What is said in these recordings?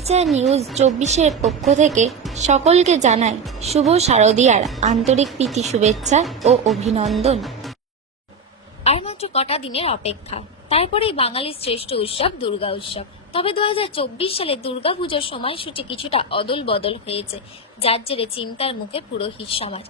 HR news চব্বিশের পক্ষ থেকে সকলকে জানাই শুভ শারদীয়ার আন্তরিক প্রীতি, শুভেচ্ছা ও অভিনন্দন। আর মাত্র কটা দিনের অপেক্ষা। তারপরেই বাঙালির শ্রেষ্ঠ উৎসব দুর্গা উৎসব। তবে দু হাজার চব্বিশ সালে দুর্গা পুজোর সময়সূচি কিছুটা অদল বদল হয়েছে, যার জেরে চিন্তার মুখে পুরোহিত সমাজ।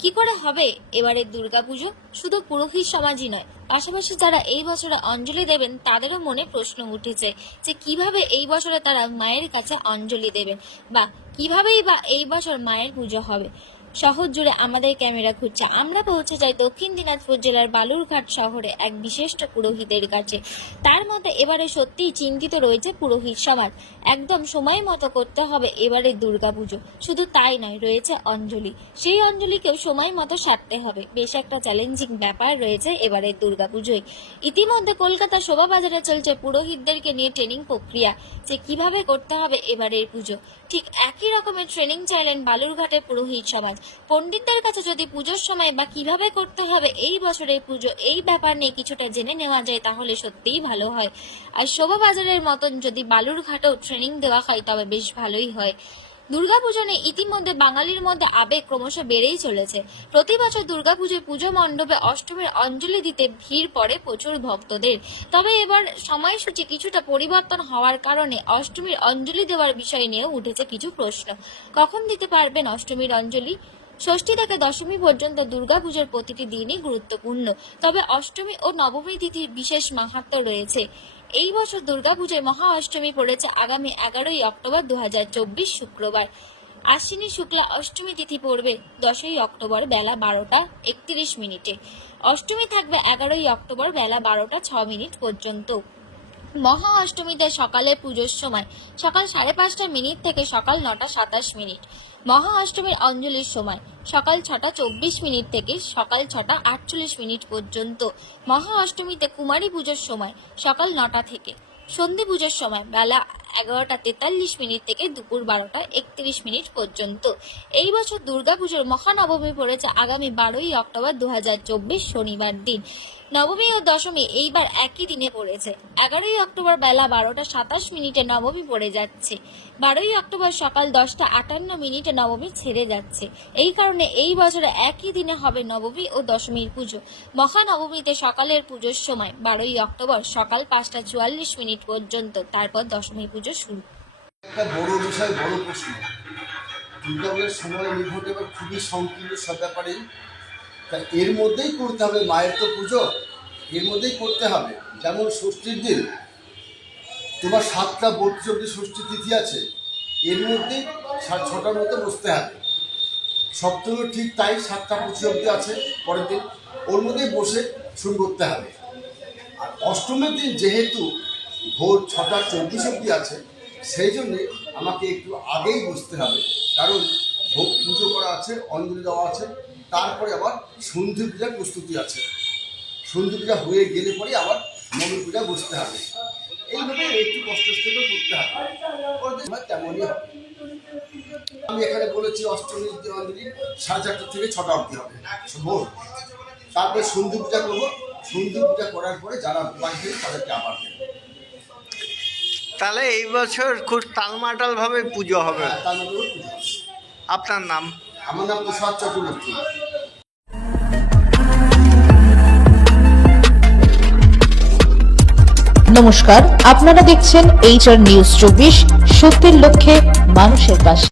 কি করে হবে এবারের দুর্গাপুজো শুধু পুরোহিত সমাজই নয় পাশাপাশি যারা এই বছরে অঞ্জলি দেবেন, তাদেরও মনে প্রশ্ন উঠেছে যে কীভাবে এই বছরে তারা মায়ের কাছে অঞ্জলি দেবেন বা কিভাবেই বা এই বছর মায়ের পুজো হবে। শহর জুড়ে আমাদের ক্যামেরা খুঁজছে আমরা পৌঁছে যাই দক্ষিণ দিনাজপুর জেলার বালুরঘাট শহরে এক বিশিষ্ট পুরোহিতের কাছে। তার মতে এবারে সত্যিই চিন্তিত রয়েছে পুরোহিত সমাজ। একদম সময় মতো করতে হবে এবারে দুর্গাপুজো। শুধু তাই নয়, রয়েছে অঞ্জলি। সেই অঞ্জলিকেও সময় মতো সারতে হবে। বেশ একটা চ্যালেঞ্জিং ব্যাপার রয়েছে এবারের দুর্গাপুজোয়। ইতিমধ্যে কলকাতা শোভাবাজারে চলছে পুরোহিতদেরকে নিয়ে ট্রেনিং প্রক্রিয়া। যে কীভাবে করতে হবে এবারের পুজো। ঠিক একই রকমের ট্রেনিং চাইলেন বালুরঘাটের পুরোহিত সমাজ। পণ্ডিতদের কাছে যদি পুজোর সময় বা কীভাবে করতে হবে এই বছরের পুজো এই ব্যাপার নিয়ে কিছুটা জেনে নেওয়া যায়, তাহলে সত্যিই ভালো হয়। আর শোভাবাজারের মতন যদি বালুরঘাটেও ট্রেনিং দেওয়া হয়, তবে বেশ ভালোই হয়। দুর্গাপুজো ইতিমধ্যে বাঙালির মধ্যে আবেগ ক্রমশ বেড়েই চলেছে। প্রতি বছর দুর্গাপুজোয় পুজো মণ্ডপে অষ্টমীর অঞ্জলি দিতে ভিড় পড়ে প্রচুর ভক্তদের। তবে এবার সময়সূচি কিছুটা পরিবর্তন হওয়ার কারণে অষ্টমীর অঞ্জলি দেওয়ার বিষয় নিয়েও উঠেছে কিছু প্রশ্ন। কখন দিতে পারবেন অষ্টমীর অঞ্জলি? ষষ্ঠী থেকে দশমী পর্যন্ত দুর্গাপুজোর প্রতিটি দিনই গুরুত্বপূর্ণ। তবে অষ্টমী ও নবমী তিথির বিশেষ মাহাত্ম্য রয়েছে। এই বছর দুর্গাপুজোয় মহা অষ্টমী পড়েছে আগামী এগারোই অক্টোবর দু হাজার চব্বিশ শুক্রবার। আশ্বিনী শুক্লা অষ্টমী তিথি পড়বে দশই অক্টোবর বেলা বারোটা একত্রিশ মিনিটে। অষ্টমী থাকবে এগারোই অক্টোবর বেলা বারোটা ছ মিনিট পর্যন্ত। মহা অষ্টমীতে সকালে পুজোর সময় সকাল সাড়ে পাঁচটা মিনিট থেকে সকাল নটা সাতাশ মিনিট। মহা অষ্টমীর অঞ্জলির সময় সকাল ছটা চব্বিশ মিনিট থেকে সকাল ছটা আটচল্লিশ মিনিট পর্যন্ত। মহা অষ্টমীতে কুমারী পুজোর সময় সকাল নটা থেকে। সন্ধি পুজোর সময় বেলা এগারোটা তেতাল্লিশ মিনিট থেকে দুপুর বারোটা একত্রিশ মিনিট পর্যন্ত। এই বছর দুর্গাপুজোর মহানবমী পড়েছে আগামী বারোই অক্টোবর দু হাজার চব্বিশ শনিবার দিন। নবমী ও দশমী এইবার একই দিনে পড়েছে। এগারোই অক্টোবর বেলা বারোটা সাতাশ মিনিটে নবমী পড়ে যাচ্ছে। বারোই অক্টোবর সকাল দশটা আটান্ন মিনিটে নবমী ছেড়ে যাচ্ছে। এই কারণে এই বছরে একই দিনে হবে নবমী ও দশমীর পুজো। মহানবমীতে সকালের পুজোর সময় বারোই অক্টোবর সকাল পাঁচটা চুয়াল্লিশ মিনিট পর্যন্ত, তারপর দশমী পুজো। শুরু। একটা বড় বিষয়, বড় প্রশ্ন। দুর্গাপুজোর সময় নির্ভর এবার খুবই সংকীর্ণ সব ব্যাপারেই তা এর মধ্যেই করতে হবে মায়ের তো পুজো, এর মধ্যেই করতে হবে। যেমন ষষ্ঠীর দিন, তোমার সাতটা বত্রিশ অব্দি ষষ্ঠী তিথি আছে, এর মধ্যেই সাত ছটার মধ্যে বসতে হবে। সপ্তমী ঠিক তাই সাতটা পঁচিশ অব্দি আছে পরের দিন, ওর মধ্যেই বসে শুরু করতে হবে। আর অষ্টমীর দিন যেহেতু ভোর ছটা চব্বিশ অব্দি আছে। সেই জন্যে আমাকে একটু আগেই বসতে হবে। কারণ ভোগ পুজো করা আছে, অঞ্জলি দেওয়া আছে, তারপরে আবার সন্ধি পূজার প্রস্তুতি আছে। সন্ধি পূজা হয়ে গেলে পরে আবার নবী পূজা বসতে হবে। এইভাবে একটু কষ্ট করে করতে হবে। তেমনই হবে। আমি এখানে বলেছি অষ্টমী অঞ্জলি সাড়ে চারটা থেকে ছটা অবধি হবে। ভোর। তারপরে সন্ধি পূজা করব। সন্ধি পূজা করার পরে যারা বাড়ি তাদেরকে আবার দেবো। তাহলে এই বছর খুব তালমাটাল ভাবে পুজো হবে। হ্যাঁ, পুজো হবে। আপনার নাম? আমার নাম প্রসাদ চক্রবর্তী। নমস্কার আপনারা দেখছেন এইচআর নিউজ চব্বিশ সত্যের লক্ষ্যে মানুষের পাশে।